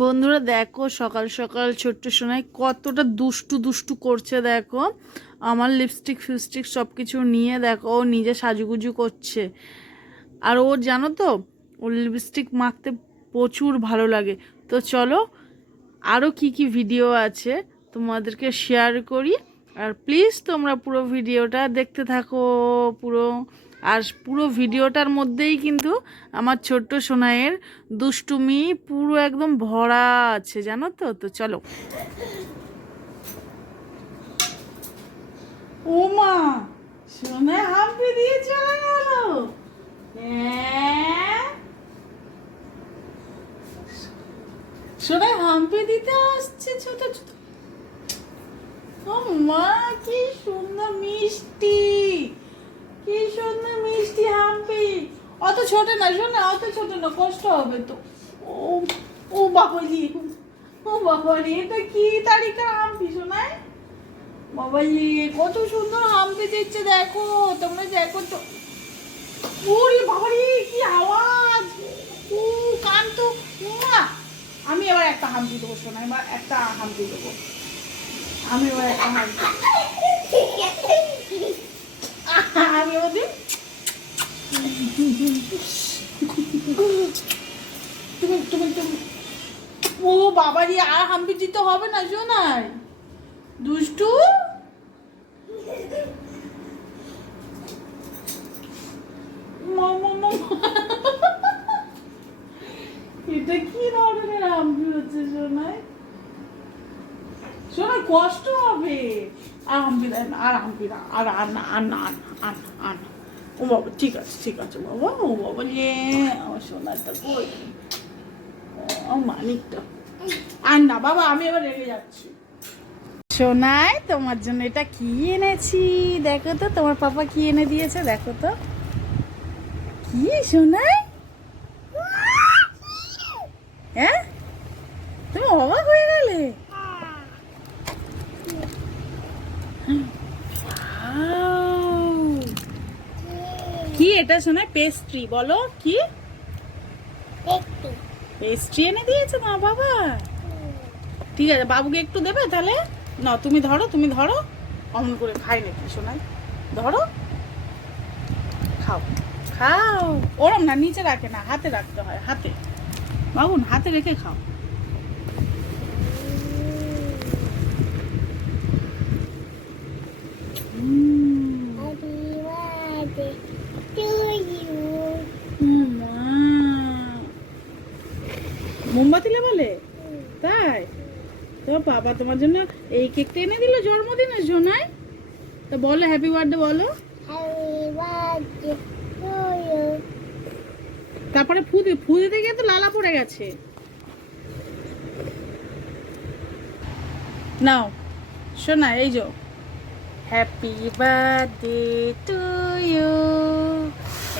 বন্ধুরা দেখো সকাল সকাল ছোট্ট সোনায় কতটা দুষ্টু দুষ্টু করছে দেখো। আমার লিপস্টিক ফিপস্টিক সব কিছু নিয়ে দেখো, ও নিজে সাজুগুজু করছে। আর ওর জানো তো, ওর লিপস্টিক মাখতে প্রচুর ভালো লাগে। তো চলো আরও কি কি ভিডিও আছে তোমাদেরকে শেয়ার করি। আর প্লিজ তোমরা পুরো ভিডিওটা দেখতে থাকো, পুরো আর পুরো ভিডিওটার মধ্যেই কিন্তু আমার ছোট্ট সোনাইয়ের দুষ্টুমি পুরো একদম ভরা আছে, জানো তো? তো চলো। সোনায় হাম্পি সোনায় হাম্পি দিতে আসছে ও মা, কি মিষ্টি। কি সুন্দর মিষ্টি হাম্পি। অত ছোট না, শোনা অত ছোট না, কষ্ট হবে তো। ও ও বাবালি ও বাবালি এটা কি তারিখের হাম্পি শোনায় বাবালি কত সুন্দর হাম্পি দিচ্ছে, দেখো, তোমরা দেখো তো ওরে বাবারি কি আওয়াজ! ও, কান তো আমি এবার একটা হাম্পি দেবো শোনা এবার একটা হাম্পি দেবো। আমি এবার একটা হাম্পি আমি ওদের ও বাবারি, আর হাম্পি দিতে হবে না, শোনাই। দুষ্টু। এটা কি ধরনের হাম্পি হচ্ছে, শোনাই? কষ্ট হবে। ও আর না, বাবা, আমি রেগে যাচ্ছি। সোনাই, তোমার জন্য এটা কি এনেছি? দেখো তো, তোমার পাপা কি এনে দিয়েছে, দেখো তো। কি সোনাই হ্যাঁ তুমি অবাক হয়ে গেলে Wow! কি এটা শোনায় পেস্ট্রি বলো কি? পেস্ট্রি এনে দিয়েছে মা বাবা। ঠিক আছে, বাবুকে একটু দেবে তাহলে? না, তুমি ধরো তুমি ধরো। অমন করে খাই নাকি শোনাই। ধরো। খাও। খাও। ওরম না, নিচে রাখে না, হাতে রাখতে হয়, হাতে। বাবুন, হাতে রেখে খাও। মোমবাতি লেবালে তাই? তো বাবা তোমার জন্য এই কেকটা এনে দিল জন্মদিনের জন্যই তো বলো হ্যাপি বার্থডে বলো। তারপরে ফু দে, ফু দিতে গিয়ে তো লালা পড়ে গেছে। নাও শোনা এই যো। হ্যাপি বার্থডে টু ইউ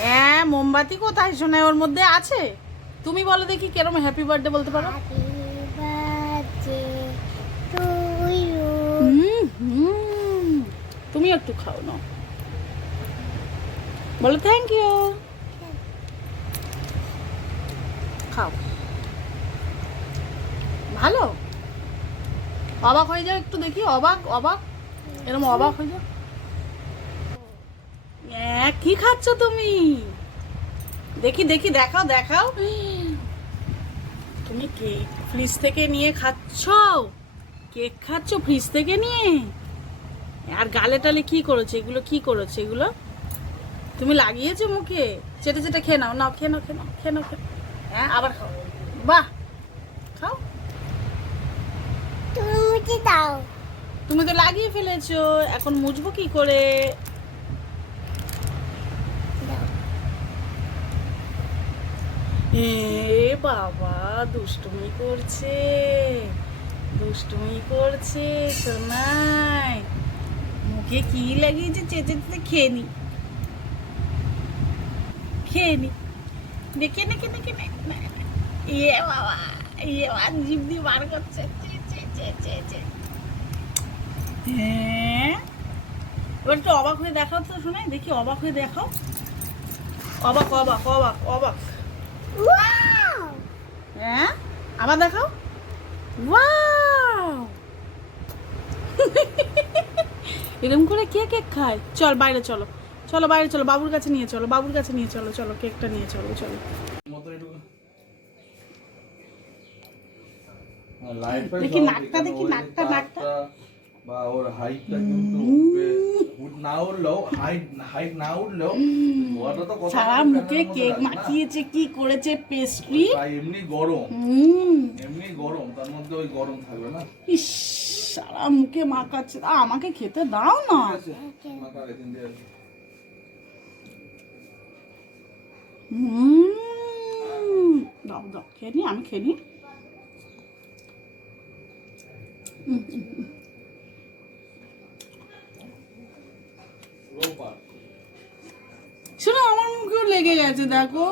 হ্যাঁ মোমবাতি কোথায় শোনা ওর মধ্যে আছে? তুমি বলো দেখি কেরম হ্যাপি বার্থডে বলতে পারো। তুমি একটু খাও না বলো থ্যাংক ইউ খাও। ভালো? অবাক হয়ে যাও একটু দেখি অবাক অবাক? এরকম অবাক হয়ে যাও। কি খাচ্ছ তুমি? দেখি দেখি দেখাও দেখাও। তুমি কেক ফ্রিজ থেকে নিয়ে খাচ্ছ? কেক খাচ্ছ ফ্রিজ থেকে নিয়ে? আর গালে টালে কি করেছে? এগুলো কি করেছে? এগুলো? তুমি লাগিয়েছো মুখে? চেটে চেটে খেয়ে নাও নাও খেয়ে নাও খেয়ে নাও খেয়ে নাও হ্যাঁ আবার খাও। বাহ! খাও। তুমি তো লাগিয়ে ফেলেছো। এখন মুছবো কি করে? এ বাবা, দুষ্টুমি করছে দুষ্টুমি করছে সোনাই। মুখে কি লাগিয়েছে চেঁচে চেঁচে খেয়ে নি। খেয়ে নি। দেখে দেখে দেখে। ইয়ে বাবা ইয়ে বাবা, জিভ দিয়ে বার করছে। হ্যাঁ? এবার একটু অবাক হয়ে দেখাও তো শোনাই দেখি অবাক হয়ে দেখাও। অবাক অবাক অবাক অবাক। হ্যাঁ? আবার দেখাও। ওয়াও এরকম করে কে কেক খায়? চল বাইরে চলো। চলো বাইরে চলো। বাবুর কাছে নিয়ে চলো বাবুর কাছে নিয়ে চলো চলো কেকটা নিয়ে চলো চলো। মতো দেখি নাকটা দেখি, নাকটা, নাকটা। বা ওর হাইটটা কিন্তু না উঠলেও হাইট হাইট না উঠলেও ওটা তো সারা মুখে কেক মাখিয়েছে কি করেছে পেস্ট্রি এমনি গরম। এমনি গরম তার মধ্যে ওই গরম থাকবে না। ইস সারা মুখে মাখাচ্ছে। আমাকে খেতে দাও না। দাও দাও খেয়ে নি আমি খেয়ে নি। শোনো আমার মুখেও লেগে গেছে দেখো।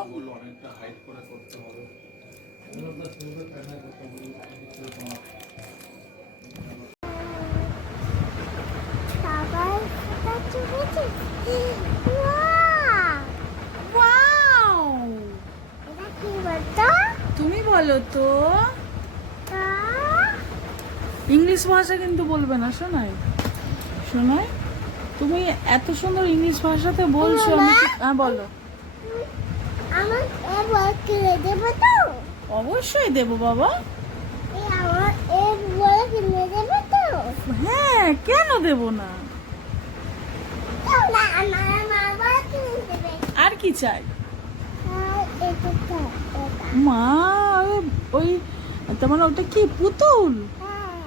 তুমি বলো তো? ইংলিশ ভাষা কিন্তু বলবে না শোনাই। শোনাই। তুমি এত সুন্দর ইংলিশ ভাষাতে বলছো আমি হ্যাঁ বলো। আমার এবার কিনে দেবো তো? অবশ্যই দেবো বাবা। হ্যাঁ কেন দেবো না? আর কি চাই? এটা মা ওই ওই তোমার ওটা কি? পুতুল হ্যাঁ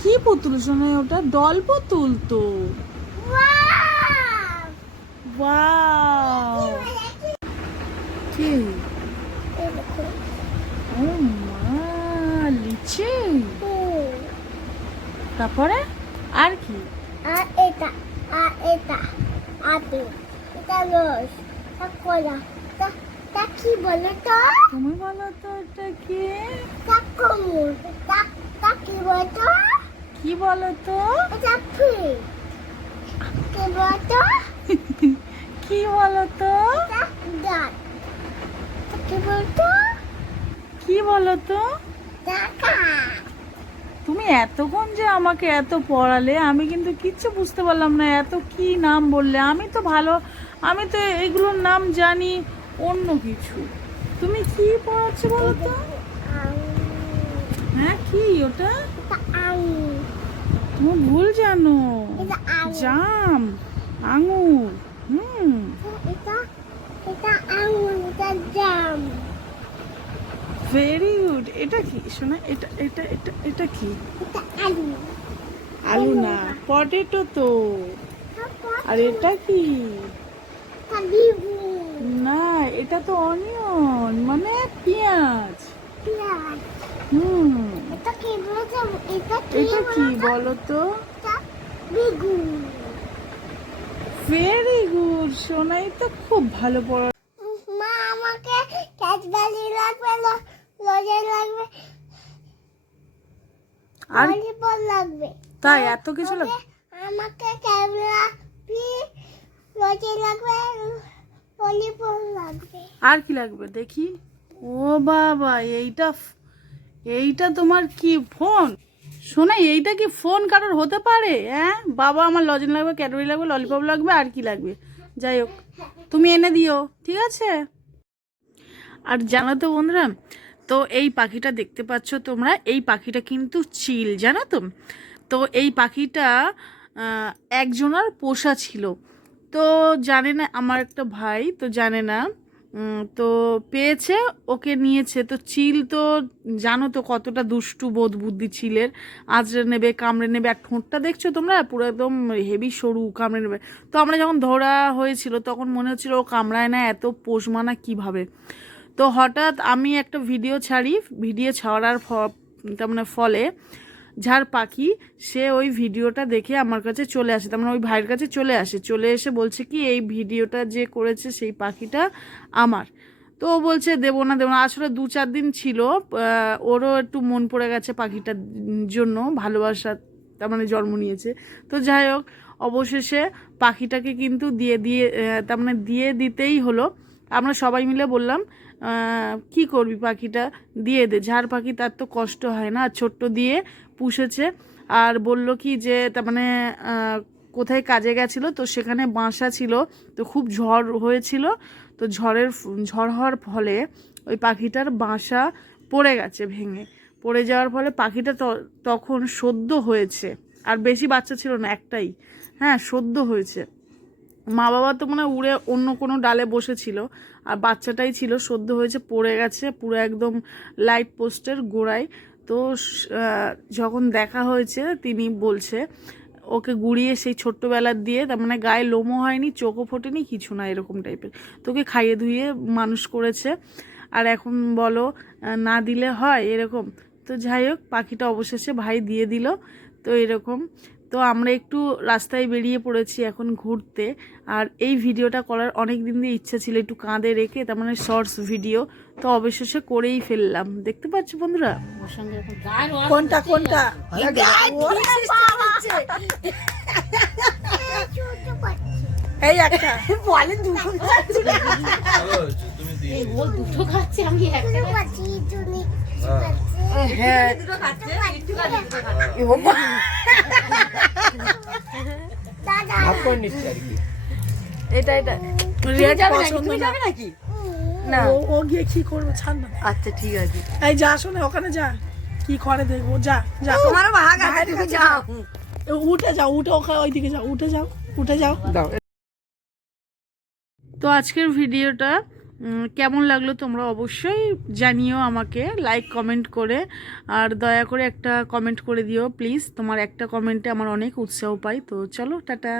কি পুতুল শোনাই ওটা ডল পুতুল তো। কি? ও মা লিচি। তারপরে? আর কি? আর এটা আর এটা আপেল এটা রস তা কলা তা কি বলো তো তুমি বলো তো এটা কি? তা কি বলো তো। কি বলো তো কি? বলো তো কি বলো তো তুমি এতক্ষণ যে আমাকে এত পড়ালে আমি কিন্তু কিচ্ছু বুঝতে পারলাম না এত কি নাম বললে। আমি তো ভালো আমি তো এগুলোর নাম জানি অন্য কিছু। তুমি কি পড়াচ্ছ বলো তো হ্যাঁ কি ওটা? তুমি ভুল জানো। জাম আঙুর হুম। এটা এটা আঙুর এটা জাম। ভেরি গুড এটা কি? শোনা এটা এটা এটা এটা কি? এটা আলু। আলু না পটেটো তো। আর এটা কি? না এটা তো অনিয়ন মানে পেঁয়াজ। পেঁয়াজ। হুম এটা কি বলছে এটা কি এটা কি বলতো? বলো তো বেগুন ভেরি গুড সোনাই তো খুব ভালো পড়া মা আমাকে ক্যাচবালি লাগবে লজে লাগবে আর লাগবে তাই এত কিছু লাগ ওকে আমাকে ক্যামেরা পি লজে লাগবে ভলিবল লাগবে আর কি লাগবে দেখি ও বাবা এইটা এইটা তোমার কি ফোন? শোনাই এইটা কি ফোন কারোর হতে পারে হ্যাঁ বাবা আমার লজেন লাগবে ক্যাডবেরি লাগবে ললিপপ লাগবে, আর কি লাগবে। যাই হোক, তুমি এনে দিও, ঠিক আছে? আর জানো তো বন্ধুরা, তো এই পাখিটা দেখতে পাচ্ছ তোমরা, এই পাখিটা কিন্তু চিল, জানো তো? তো এই পাখিটা একজনার পোষা ছিল। তো জানে না, আমার একটা ভাই, তো জানে না তো পেয়েছে, ওকে নিয়েছে। তো চিল তো জানো তো কতটা দুষ্টু বোধ বুদ্ধি চিলের। আঁচড়ে নেবে, কামড়ে নেবে, আর ঠোঁটটা দেখছ তোমরা? পুরো একদম হেভি সরু, কামড়ে নেবে। তো আমরা যখন ধরা হয়েছিল, তখন মনে হচ্ছিল ও কামড়ায় না এত পোষ মানা কীভাবে? তো হঠাৎ আমি একটা ভিডিও ছাড়ি ভিডিও ছাড়ার ফ- তার মানে ফলে যার পাখি, সে ওই ভিডিওটা দেখে আমার কাছে চলে আসে। তার মানে ওই ভাইয়ের কাছে চলে আসে। চলে এসে বলছে কি, এই ভিডিওটা যে করেছে সেই পাখিটা আমার। তো ও বলছে, দেবো না দেবো না। আসলে দু চার দিন ছিল। ওরও একটু মন পড়ে গেছে পাখিটার জন্য, ভালোবাসা, তার মানে জন্ম নিয়েছে। তো যাই হোক, অবশেষে পাখিটাকে কিন্তু দিয়ে দিয়ে তার মানে দিয়ে দিতেই হলো। আমরা সবাই মিলে বললাম কি করবি পাখিটা? দিয়ে দে। ঝাড় পাখি তার তো কষ্ট হয় না। ছোট্ট দিয়ে পুষেছে। আর বলল কি যে, তার মানে কোথায় কাজে গেছিল? তো সেখানে বাসা ছিল। তো খুব ঝড় হয়েছিল। তো ঝড়ের ঝড় হওয়ার ফলে ওই পাখিটার বাসা পড়ে গেছে ভেঙে। পড়ে যাওয়ার ফলে পাখিটা তখন সদ্য হয়েছে। আর বেশি বাচ্চা ছিল না, একটাই। হ্যাঁ সদ্য হয়েছে। মা বাবা তো মানে উড়ে অন্য কোনো ডালে বসেছিল। আর বাচ্চাটাই ছিল, সদ্য হয়েছে, পড়ে গেছে, পুরো একদম লাইট পোস্টের গোড়ায়। তো যখন দেখা হয়েছে, তিনি বলছে, ওকে গুড়িয়ে সেই ছোট্টবেলার দিয়ে, তার মানে গায়ে লোমও হয়নি, চোখও ফোটেনি, কিছু না, এরকম টাইপের তোকে খাইয়ে ধুইয়ে মানুষ করেছে। আর এখন বলো না দিলে হয়, এরকম। তো যাই হোক, পাখিটা অবশেষে ভাই দিয়ে দিল। তো এরকম। তো আমরা একটু রাস্তায় বেরিয়ে পড়েছি এখন ঘুরতে। আর এই ভিডিওটা করার অনেক দিন দিয়ে ইচ্ছা ছিল একটু কাঁধে রেখে তার মানে শর্টস ভিডিও তো অবশেষে করেই ফেললাম। দেখতে পাচ্ছ বন্ধুরা? ওর সঙ্গে এখন গায়ের ওয়াশ কোনটা কোনটা? এই একটা। বলে দুটো ভালো হয়েছে, তুমি দিয়ে এই ও দুটো খাচ্ছে আমি একটা হ্যাঁ এটা এটা রেড পছন্দ না। নাকি না ও ও গিয়ে কি করবে ছাড় না। আচ্ছা ঠিক আছে। এই যা শোনে ওখানে যা। কি করে দেখব? যা যা। তোমারও ভাগ আছে তুমি যাও। উঠে যাও উঠে ওখানে ওইদিকে যাও উঠে যাও উঠে যাও। দাও। তো আজকের ভিডিওটা কেমন লাগল তোমরা অবশ্যই জানিও আমাকে লাইক কমেন্ট করে, আর দয়া করে একটা কমেন্ট করে দিও প্লিজ তোমার একটা কমেন্টে আমার অনেক উৎসাহ পাই, তো চলো, টাটা।